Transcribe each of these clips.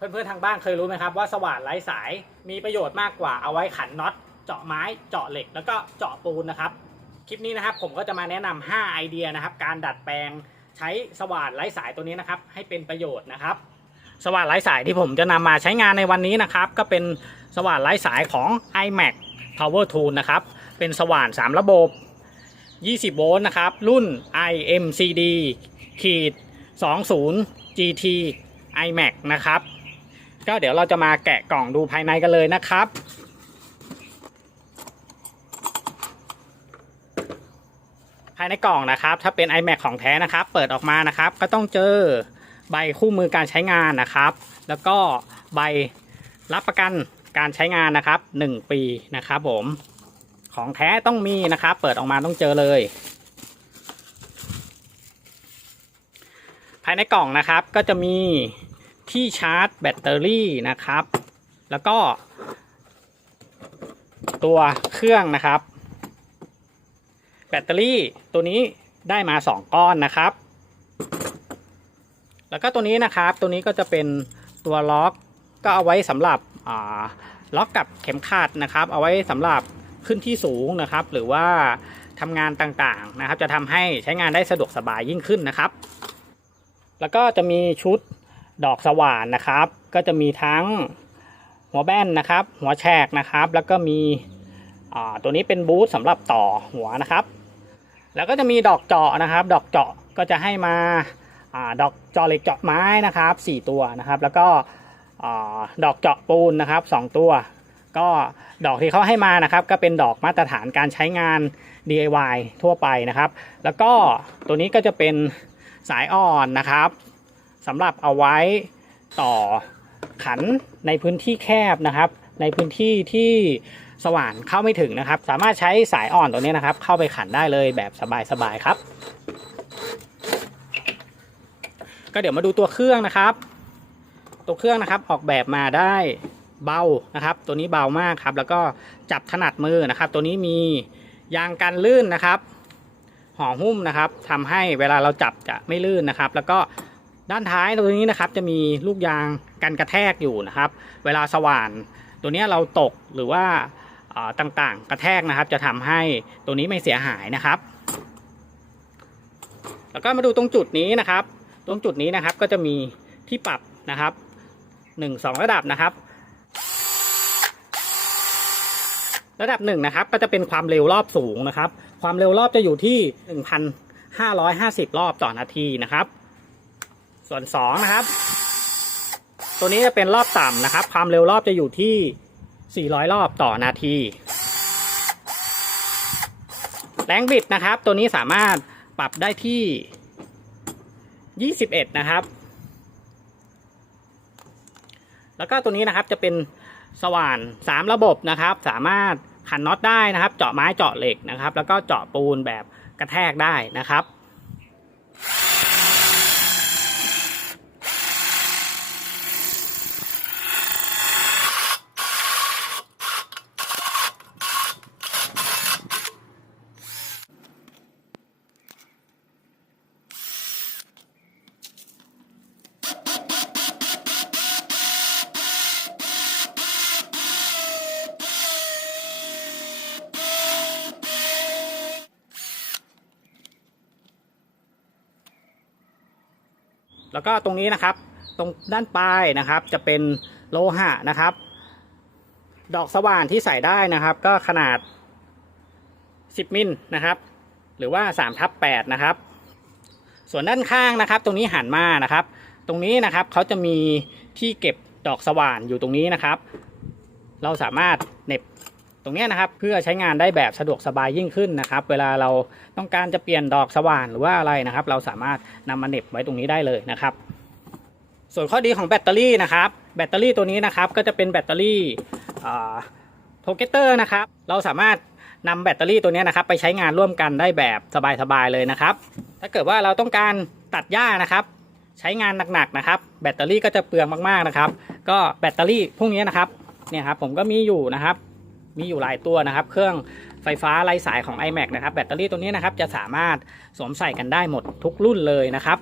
เพื่อนๆทางบ้านเคยรู้ไหมครับว่าสว่านไร้สายมีประโยชน์มากกว่าเอาไว้ขันน็อตเจาะไม้เจาะเหล็ก แล้วก็เจาะปูนนะครับคลิปนี้นะครับผมก็จะมาแนะนำ5ไอเดียนะครับ การดัดแปลงใช้สว่านไร้สายตัวนี้นะครับ ให้เป็นประโยชน์นะครับ สว่านไร้สายที่ผมจะนำมาใช้งานในวันนี้นะครับ ก็เป็นสว่านไร้สายของ iMac Power Tool นะครับ เป็นสว่าน 3 ระบบ 20 โวลต์นะครับ รุ่น IMCD ขีด20 GT iMac นะครับ ก็เดี๋ยวเราจะมาแกะกล่องดูภายในกันเลยนะครับ ภายในกล่องนะครับ ถ้าเป็น iMac ของแท้นะครับ เปิดออกมานะครับ ก็ต้องเจอใบคู่มือการใช้งานนะครับ แล้วก็ใบรับประกันการใช้งานนะครับ 1 ปีนะครับผมของแท้ต้องมีนะครับ เปิดออกมาต้องเจอเลย ภายในกล่องนะครับก็จะมี ที่ชาร์จแบตเตอรี่นะครับ แล้วก็ ตัวเครื่องนะครับ แบตเตอรี่ตัวนี้ได้มา 2 ก้อนนะครับ แล้วก็ตัวนี้นะครับ ตัวนี้ก็จะเป็นตัวล็อกก็เอาไว้สำหรับล็อกกับเข็มขัดนะครับ เอาไว้สำหรับขึ้นที่สูงนะครับ หรือว่าทำงานต่างๆนะครับ จะทำให้ใช้งานได้สะดวกสบายยิ่งขึ้นนะครับ แล้วก็จะมีชุด ดอกสว่านนะครับ ก็จะมีทั้งหัวแบนนะครับ หัวแฉกนะครับ แล้วก็มีตัวนี้เป็นบูทสำหรับต่อหัวนะครับ แล้วก็จะมีดอกเจาะนะครับ ดอกเจาะก็จะให้มาอดอกเจาะเหล็กเจาะไม้นะครับ 4 ตัวนะครับ แล้วก็อดอกเจาะปูนนะครับ 2 ตัว ก็ดอกที่เขาให้มานะครับ ก็เป็นดอกมาตรฐานการใช้งาน DIY ทั่วไปนะครับ แล้วก็ตัวนี้ก็จะเป็นสายอ่อนนะครับ สำหรับเอาไว้ต่อขันในพื้นที่แคบนะครับ ในพื้นที่ที่สว่านเข้าไม่ถึงนะครับ สามารถใช้สายอ่อนตัวนี้นะครับ เข้าไปขันได้เลยแบบสบายๆครับ ก็เดี๋ยวมาดูตัวเครื่องนะครับ ตัวเครื่องนะครับออกแบบมาได้เบานะครับ ตัวนี้เบามากครับ แล้วก็จับถนัดมือนะครับ ตัวนี้มียางกันลื่นนะครับห่อหุ้มนะครับทำให้เวลาเราจับจะไม่ลื่นนะครับ แล้วก็ ด้านท้ายตัวนี้นะครับจะมีลูกยางกันกระแทกอยู่นะครับ เวลาสว่าน ตัวนี้เราตกหรือว่าต่างๆ กระแทกนะครับ จะทำให้ตัวนี้ไม่เสียหายนะครับ แล้วก็มาดูตรงจุดนี้นะครับ ตรงจุดนี้นะครับก็จะมีที่ปรับนะครับหนึ่งสองระดับนะครับ ระดับหนึ่งนะครับ ก็จะเป็นความเร็วรอบสูงนะครับ ความเร็วรอบจะอยู่ที่1,550รอบต่อนาทีนะครับ ส่วน2นะครับ ตัวนี้จะเป็นรอบต่ำนะครับ ความเร็วรอบจะอยู่ที่ 400 รอบต่อนาที แรงบิดนะครับ ตัวนี้สามารถปรับได้ที่ 21 นะครับ แล้วก็ตัวนี้นะครับจะเป็นสว่าน 3 ระบบนะครับ สามารถขันน็อตได้นะครับ เจาะไม้เจาะเหล็กนะครับ แล้วก็เจาะปูนแบบกระแทกได้นะครับ แล้วก็ตรงนี้นะครับ ตรงด้านปลายนะครับ จะเป็นโลหะนะครับ ดอกสว่านที่ใส่ได้นะครับ ก็ขนาด 10 มิลนะครับ หรือว่า3ทับ8นะครับ ส่วนด้านข้างนะครับ ตรงนี้หันมานะครับ ตรงนี้นะครับเขาจะมีที่เก็บดอกสว่านอยู่ตรงนี้นะครับ เราสามารถเน็บ ตรงนี้นะครับเพื่อใช้งานได้แบบสะดวกสบายยิ่งขึ้นนะครับ เวลาเราต้องการจะเปลี่ยนดอกสว่านหรือว่าอะไรนะครับ เราสามารถนำมาเน็บไว้ตรงนี้ได้เลยนะครับ ส่วนข้อดีของแบตเตอรี่นะครับ แบตเตอรี่ตัวนี้นะครับก็จะเป็นแบตเตอรี่โทเกเตอร์นะครับ เราสามารถนำแบตเตอรี่ตัวนี้นะครับ ไปใช้งานร่วมกันได้แบบสบายๆเลยนะครับ ถ้าเกิดว่าเราต้องการตัดหญ้านะครับ ใช้งานหนักๆนะครับ แบตเตอรี่ก็จะเปลืองมากๆนะครับ ก็แบตเตอรี่พวกนี้นะครับเนี่ยครับผมก็มีอยู่นะครับ มีอยู่หลายตัวนะครับ เครื่องไฟฟ้าไร้สายของ iMac นะครับ แบตเตอรี่ตัวนี้นะครับจะสามารถสวมใส่กันได้หมดทุกรุ่นเลยนะครับ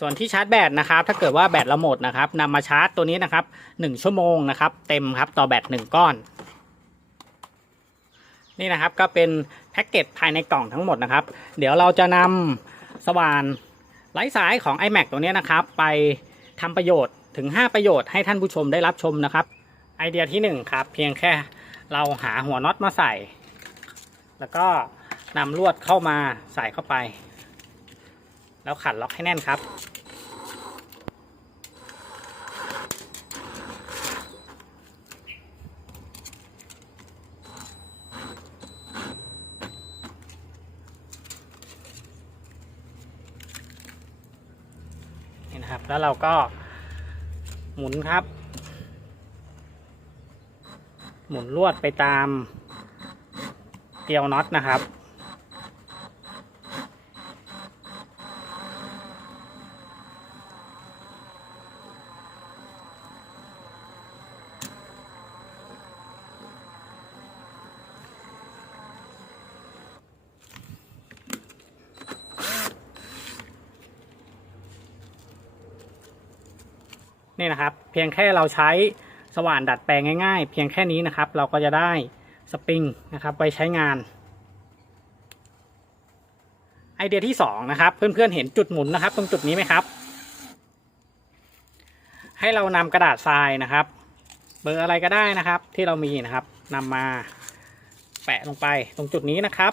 ส่วนที่ชาร์จแบตนะครับ ถ้าเกิดว่าแบตเราหมดนะครับนำมาชาร์จตัวนี้นะครับ 1 ชั่วโมงนะครับ เต็มครับต่อแบต1ก้อน นี่นะครับก็เป็นแพ็กเกจภายในกล่องทั้งหมดนะครับ เดี๋ยวเราจะนำสว่านไร้สายของ iMac ตัวนี้นะครับ ไปทำประโยชน์ถึง 5 ประโยชน์ให้ท่านผู้ชมได้รับชมนะครับ ไอเดียที่ 1 ครับ เพียงแค่เราหาหัวน็อตมาใส่ แล้วก็นำลวดเข้ามาใส่เข้าไป แล้วขันล็อกให้แน่นครับ นี่นะครับ แล้วเราก็หมุนครับ หมุนลวดไปตามเกลียวน็อตนะครับ นี่นะครับ เพียงแค่เราใช้ สว่านดัดแปลงง่ายๆ เพียงแค่นี้นะครับ เราก็จะได้สปริงนะครับไว้ใช้งาน ไอเดียที่สองนะครับเพื่อนๆเห็นจุดหมุนนะครับ ตรงจุดนี้ไหมครับ ให้เรานำกระดาษทรายนะครับ เบอร์อะไรก็ได้นะครับ ที่เรามีนะครับนำมาแปะลงไปตรงจุดนี้นะครับ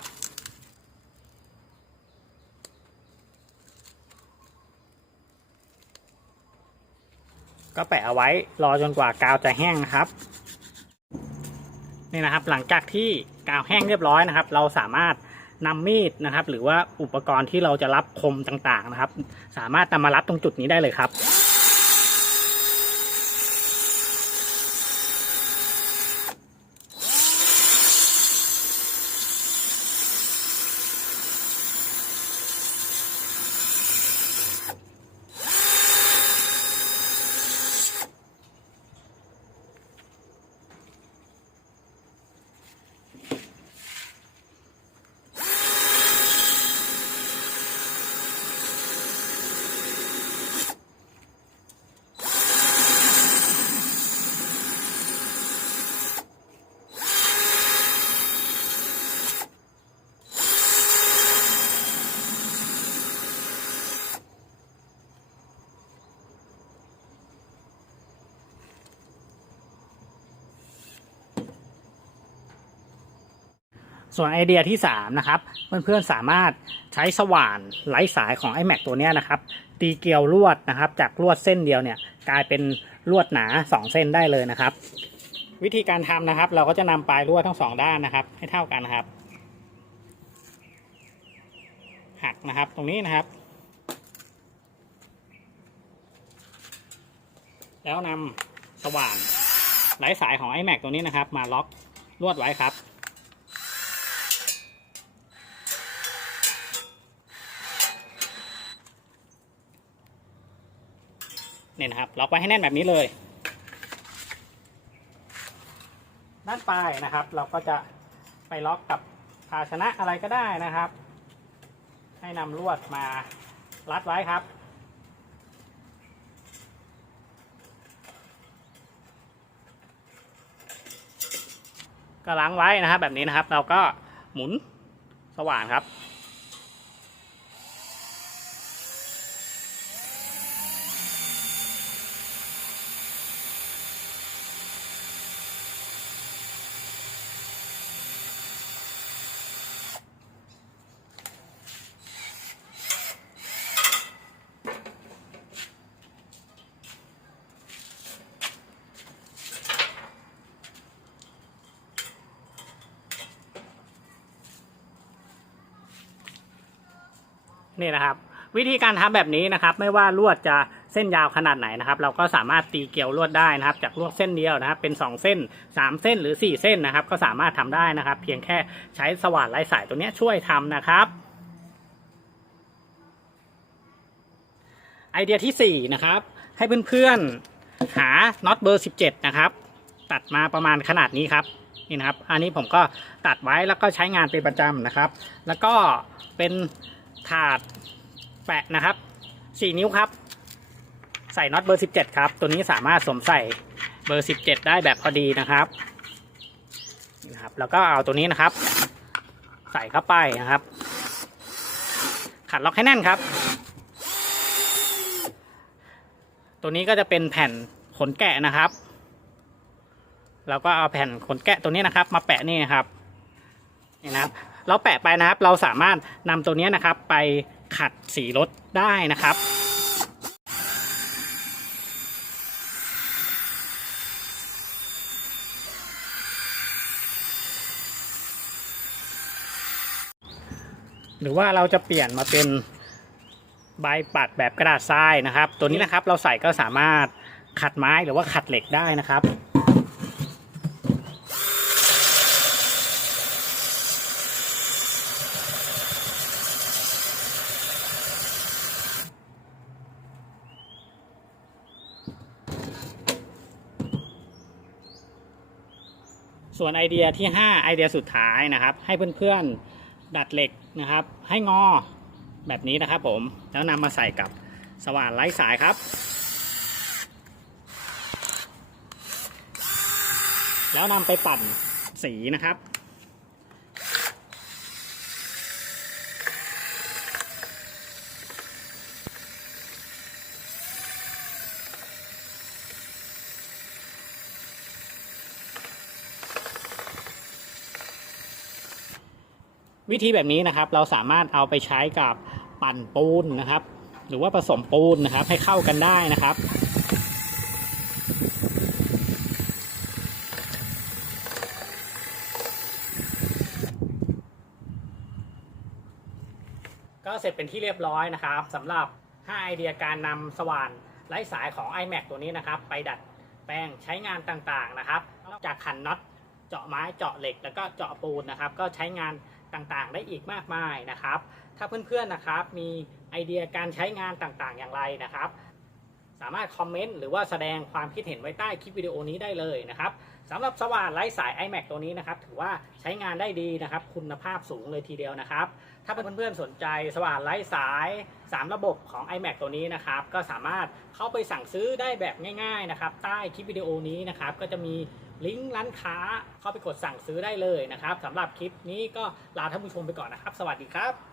ก็แปะเอาไว้รอจนกว่ากาวจะแห้งนะครับ นี่นะครับ หลังจากที่กาวแห้งเรียบร้อยนะครับ เราสามารถนำมีดนะครับ หรือว่าอุปกรณ์ที่เราจะรับคมต่างๆนะครับ สามารถนำมารับตรงจุดนี้ได้เลยครับ ส่วนไอเดียที่ 3 นะครับ เพื่อนๆสามารถใช้สว่านไร้สายของ iMac ตัวนี้นะครับ ตีเกลียวลวดนะครับ จากลวดเส้นเดียวเนี่ยกลายเป็นลวดหนา 2 เส้นได้เลยนะครับ วิธีการทำนะครับ เราก็จะนำปลายลวดทั้งสองด้านนะครับ ให้เท่ากันนะครับ หักนะครับตรงนี้นะครับ แล้วนำสว่านไร้สายของ iMac ตัวนี้นะครับ มาล็อกลวดไว้ครับ เนี่ยนะครับล็อกไว้ให้แน่นแบบนี้เลย ด้านปลายนะครับ เราก็จะไปล็อกกับภาชนะอะไรก็ได้นะครับ ให้นำลวดมารัดไว้ครับ ก็ล้างไว้นะครับแบบนี้นะครับ เราก็หมุนสว่านครับ นี่นะครับ วิธีการทำแบบนี้นะครับ ไม่ว่าลวดจะเส้นยาวขนาดไหนนะครับ เราก็สามารถตีเกลียวลวดได้นะครับ จากลวดเส้นเดียวนะครับ เป็น 2 เส้น 3 เส้นหรือ 4 เส้นนะครับ ก็สามารถทำได้นะครับ เพียงแค่ใช้สว่านไร้สายตัวนี้ช่วยทำนะครับไอเดียที่ 4 นะครับ ให้เพื่อนๆหาน็อตเบอร์ 17 นะครับ ตัดมาประมาณขนาดนี้ครับนี่นะครับ อันนี้ผมก็ตัดไว้แล้วก็ใช้งานเป็นประจำนะครับ แล้วก็เป็น ถาดแปะนะครับ 4 นิ้วครับ ใส่น็อตเบอร์ 17 ครับ ตัวนี้สามารถสวมใส่เบอร์ 17 ได้แบบพอดีนะครับนะครับ แล้วก็เอาตัวนี้นะครับ ใส่เข้าไปนะครับ ขัดล็อกให้แน่นครับ ตัวนี้ก็จะเป็นแผ่นขนแกะนะครับแล้วก็เอาแผ่นขนแกะตัวนี้นะครับ มาแปะนี่นะครับนี่นะครับเราแปะไปนะครับ เราสามารถนำตัวนี้นะครับ ไปขัดสีรถได้นะครับหรือว่าเราจะเปลี่ยนมาเป็นใบปัดแบบกระดาษทรายนะครับ ตัวนี้นะครับเราใส่ก็สามารถขัดไม้หรือว่าขัดเหล็กได้นะครับ ส่วนไอเดียที่ 5 ไอเดียสุดท้ายนะครับ ให้เพื่อนๆดัดเหล็กนะครับ ให้งอแบบนี้นะครับผมแล้วนำมาใส่กับสว่านไร้สายครับ แล้วนำไปปั่นสีนะครับ วิธีแบบนี้นะครับเราสามารถเอาไปใช้กับปั่นปูนนะครับ หรือว่าผสมปูนนะครับให้เข้ากันได้นะครับก็เสร็จเป็นที่เรียบร้อยนะครับสำหรับ 5 ไอเดียการนำสว่านไร้สายของ iMac ตัวนี้นะครับ ไปดัดแปลงใช้งานต่างๆนะครับนอกจากขันน็อตเจาะไม้เจาะเหล็ก แล้วก็เจาะปูนนะครับ ก็ใช้งาน ต่างๆ ได้อีกมากมายนะครับ ถ้าเพื่อนๆนะครับมีไอเดียการใช้งานต่างๆ อย่างไรนะครับ สามารถคอมเมนต์หรือว่าแสดงความคิดเห็นไว้ใต้คลิปวิดีโอนี้ได้เลยนะครับสำหรับสว่านไร้สาย iMac ตัวนี้นะครับ ถือว่าใช้งานได้ดีนะครับ คุณภาพสูงเลยทีเดียวนะครับ ถ้าเพื่อนๆสนใจสว่านไร้สาย 3 ระบบของ iMac ตัวนี้นะครับ ก็สามารถเข้าไปสั่งซื้อได้แบบง่าย ๆนะครับ ใต้คลิปวิดีโอนี้นะครับก็จะมี ลิงก์ร้านค้าเข้าไปกดสั่งซื้อได้เลยนะครับสำหรับคลิปนี้ก็ลาท่านผู้ชมไปก่อนนะครับ สวัสดีครับ